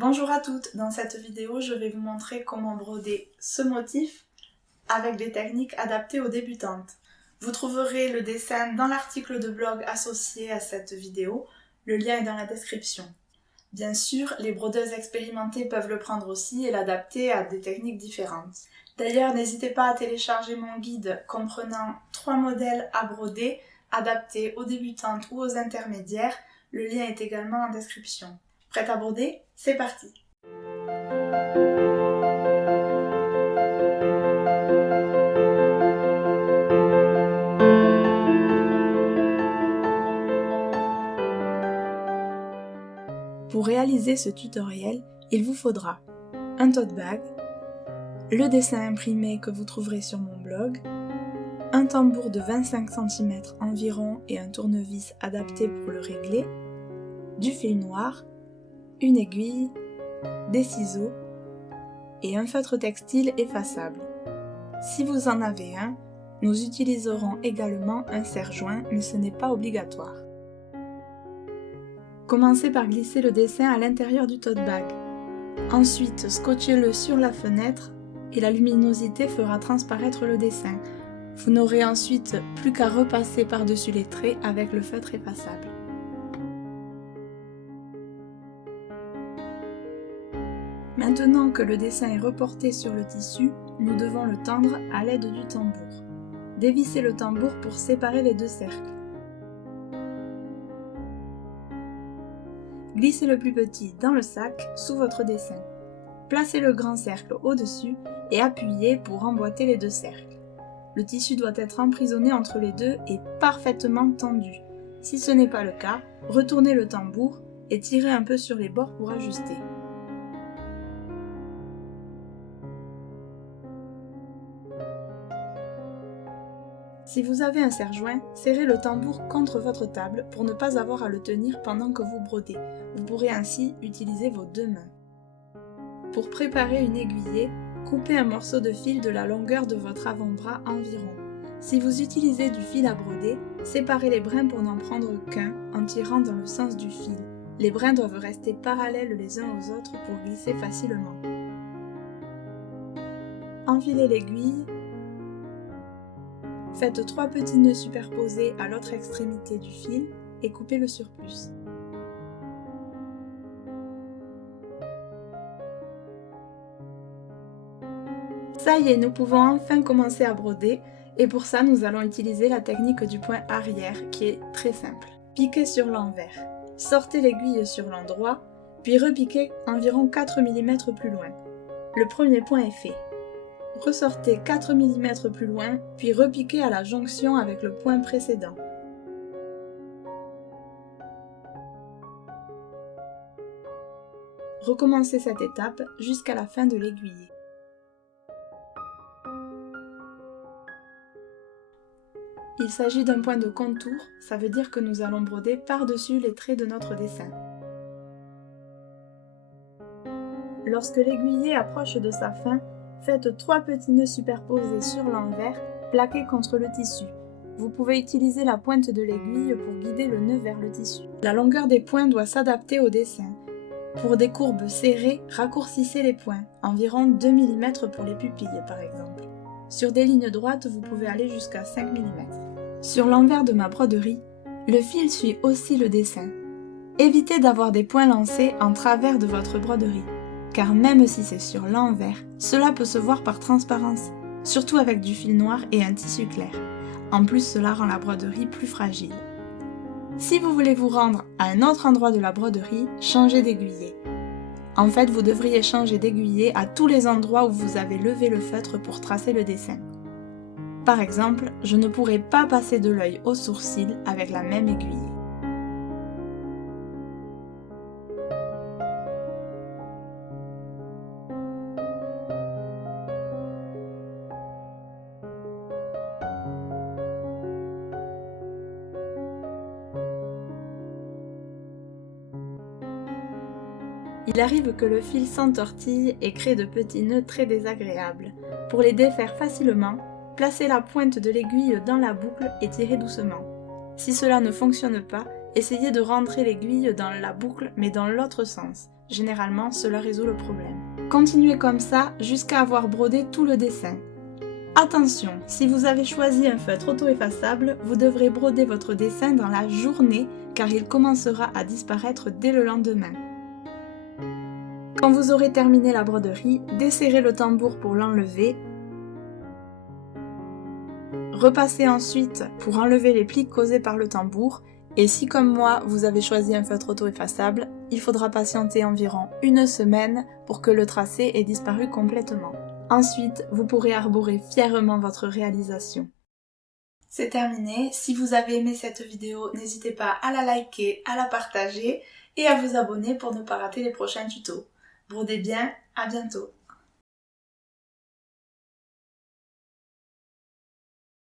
Bonjour à toutes, dans cette vidéo je vais vous montrer comment broder ce motif avec des techniques adaptées aux débutantes. Vous trouverez le dessin dans l'article de blog associé à cette vidéo, le lien est dans la description. Bien sûr, les brodeuses expérimentées peuvent le prendre aussi et l'adapter à des techniques différentes. D'ailleurs, n'hésitez pas à télécharger mon guide comprenant 3 modèles à broder, adaptés aux débutantes ou aux intermédiaires, le lien est également en description. Prête à broder? C'est parti! Pour réaliser ce tutoriel, il vous faudra un tote bag, le dessin imprimé que vous trouverez sur mon blog, un tambour de 25 cm environ et un tournevis adapté pour le régler, du fil noir, une aiguille, des ciseaux et un feutre textile effaçable. Si vous en avez un, nous utiliserons également un serre-joint, mais ce n'est pas obligatoire. Commencez par glisser le dessin à l'intérieur du tote bag. Ensuite, scotchez-le sur la fenêtre et la luminosité fera transparaître le dessin. Vous n'aurez ensuite plus qu'à repasser par-dessus les traits avec le feutre effaçable. Maintenant que le dessin est reporté sur le tissu, nous devons le tendre à l'aide du tambour. Dévissez le tambour pour séparer les deux cercles. Glissez le plus petit dans le sac sous votre dessin. Placez le grand cercle au-dessus et appuyez pour emboîter les deux cercles. Le tissu doit être emprisonné entre les deux et parfaitement tendu. Si ce n'est pas le cas, retournez le tambour et tirez un peu sur les bords pour ajuster. Si vous avez un serre-joint, serrez le tambour contre votre table pour ne pas avoir à le tenir pendant que vous brodez. Vous pourrez ainsi utiliser vos deux mains. Pour préparer une aiguillée, coupez un morceau de fil de la longueur de votre avant-bras environ. Si vous utilisez du fil à broder, séparez les brins pour n'en prendre qu'un en tirant dans le sens du fil. Les brins doivent rester parallèles les uns aux autres pour glisser facilement. Enfilez l'aiguille. Faites 3 petits nœuds superposés à l'autre extrémité du fil et coupez le surplus. Ça y est, nous pouvons enfin commencer à broder et pour ça nous allons utiliser la technique du point arrière qui est très simple. Piquez sur l'envers, sortez l'aiguille sur l'endroit, puis repiquez environ 4 mm plus loin. Le premier point est fait. Ressortez 4 mm plus loin, puis repiquez à la jonction avec le point précédent. Recommencez cette étape jusqu'à la fin de l'aiguillée. Il s'agit d'un point de contour, ça veut dire que nous allons broder par-dessus les traits de notre dessin. Lorsque l'aiguillée approche de sa fin, faites 3 petits nœuds superposés sur l'envers, plaqués contre le tissu. Vous pouvez utiliser la pointe de l'aiguille pour guider le nœud vers le tissu. La longueur des points doit s'adapter au dessin. Pour des courbes serrées, raccourcissez les points, environ 2 mm pour les pupilles par exemple. Sur des lignes droites, vous pouvez aller jusqu'à 5 mm. Sur l'envers de ma broderie, le fil suit aussi le dessin. Évitez d'avoir des points lancés en travers de votre broderie, car même si c'est sur l'envers, cela peut se voir par transparence, surtout avec du fil noir et un tissu clair. En plus, cela rend la broderie plus fragile. Si vous voulez vous rendre à un autre endroit de la broderie, changez d'aiguillé. En fait, vous devriez changer d'aiguillé à tous les endroits où vous avez levé le feutre pour tracer le dessin. Par exemple, je ne pourrais pas passer de l'œil au sourcil avec la même aiguille. Il arrive que le fil s'entortille et crée de petits nœuds très désagréables. Pour les défaire facilement, placez la pointe de l'aiguille dans la boucle et tirez doucement. Si cela ne fonctionne pas, Essayez de rentrer l'aiguille dans la boucle mais dans l'autre sens. Généralement, cela résout le problème. Continuez comme ça jusqu'à avoir brodé tout le dessin. Attention, si vous avez choisi un feutre auto-effaçable, vous devrez broder votre dessin dans la journée car il commencera à disparaître dès le lendemain. Quand vous aurez terminé la broderie, desserrez le tambour pour l'enlever. Repassez ensuite pour enlever les plis causés par le tambour. Et si comme moi, vous avez choisi un feutre auto-effaçable, il faudra patienter environ une semaine pour que le tracé ait disparu complètement. Ensuite, vous pourrez arborer fièrement votre réalisation. C'est terminé. Si vous avez aimé cette vidéo, n'hésitez pas à la liker, à la partager et à vous abonner pour ne pas rater les prochains tutos. Brodez bien, à bientôt.